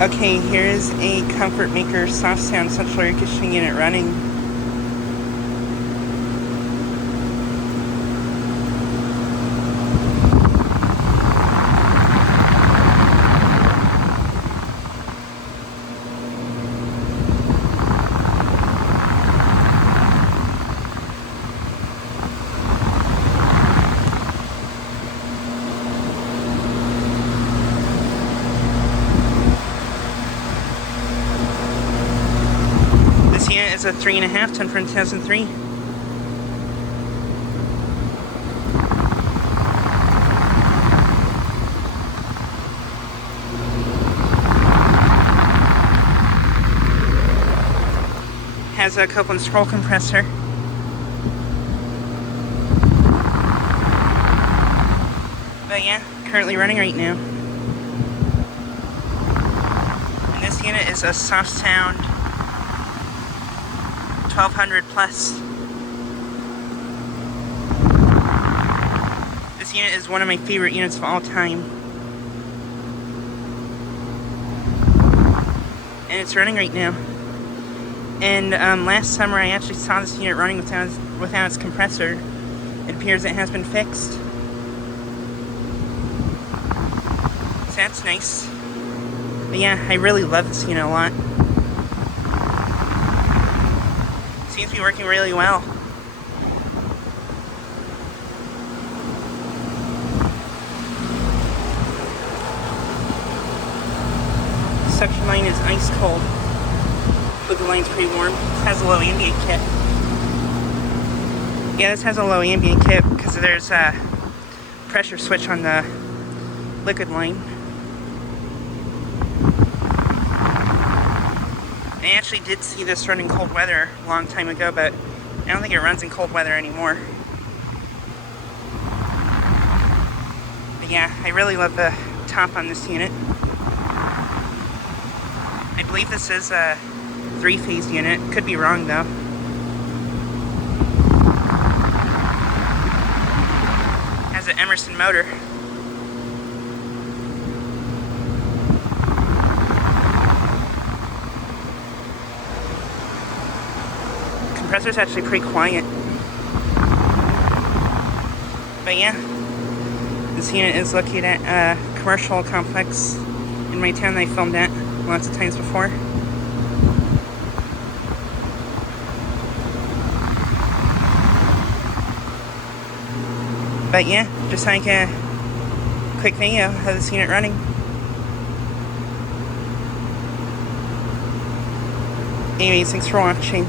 Okay, here is a Comfortmaker SoftSound central air conditioning unit running. This unit is a 3.5 ton from 2003. Has a Copeland scroll compressor. But yeah, currently running right now. And this unit is a SoftSound 1200 plus. This unit is one of my favorite units of all time. And it's running right now. And last summer I actually saw this unit running without its compressor. It appears it has been fixed. So that's nice. But yeah, I really love this unit a lot. Seems to be working really well. Suction line is ice cold, but the line's pretty warm. It has a low ambient kit. Yeah, this has a low ambient kit because there's a pressure switch on the liquid line. I actually did see this run in cold weather a long time ago, but I don't think it runs in cold weather anymore. But yeah, I really love the top on this unit. I believe this is a 3-phase unit. Could be wrong though. Has an Emerson motor. Compressor's actually pretty quiet. But yeah, this unit is located at a commercial complex in my town that I filmed at lots of times before. But yeah, just like a quick video of this unit running. Anyways, thanks for watching.